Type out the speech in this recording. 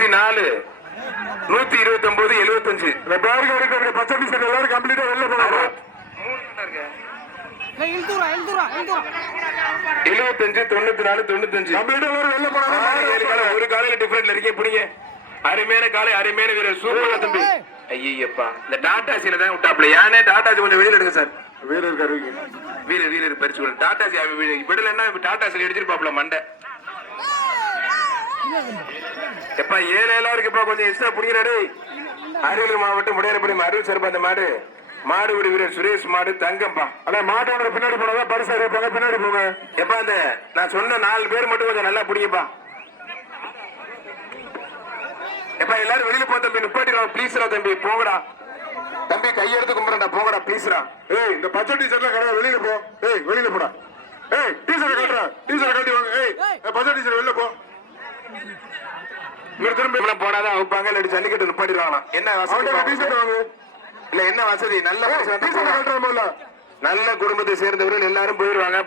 94 129 75. பச்சை டிஷர்ட் எல்லாரும் கம்ப்ளீட்டா வெளில போவாங்க. 75 94 95 கம்ப்ளீட்டா எல்லாரும் வெளில போனாங்க. ஒரு காலையில டிஃபரெண்ட்ல இருக்கே புடிங்க. அருமையான காலை, அருமையான வீரர், சூப்பரா தம்பி. ஐயப்பா, இந்த டாடா சீல தான் விட்டாப்ல. யானே டாடா கொஞ்சம் வெளியில எடுங்க சார். வீரர் பரிசு டாடா சி விடலன்னா டாடா சீல எடுத்துருப்பாப்ல மண்டை. எப்பா 7 இருக்குப்பா, கொஞ்சம் எக்ஸ்ட்ரா புடிங்கடா. அரியலூர் மாவட்டம் முடையரப்படி அருள் சிறப்பு அந்த மாடு வீரர் சுரேஷ் மாடு தங்கம்பா. அதான் மாட்டோட பின்னாடி போனதான் பரிசு இருப்பாங்க. பின்னாடி போங்க. எப்பா அந்த நான் சொன்ன 4 பேர் மட்டும் கொஞ்சம் நல்லா புடிங்கப்பா. எப்பா எல்லாரும் வெளியில போ தம்பி, நிப்பாட்டிடா ப்ளீஸ்ரா தம்பி, போங்கடா தம்பி, கையெடுத்து கும்பிடா, போங்கடா ப்ளீஸ்ரா. ஏய் இந்த பச்சை டிஷர்ட்ல கடை வெளியில போ. ஏய் வெளியில போடா. ஏய் டிஷர்ட் கட்டறா, டிஷர்ட் கட்டி வாங்க. ஏய் பச்சை டிஷர்ட் வெளியில போ. திரும்ப போனாதான் வைப்பாங்க, இல்ல ஜல்லிக்கட்டு நிப்பாட்டிடுவாங்க. என்ன வசதி டிஷர்ட் வாங்க. இல்ல என்ன வசதி, நல்ல குடும்பத்தை சேர்ந்தவர்கள் எல்லாரும் போயிடுவாங்க.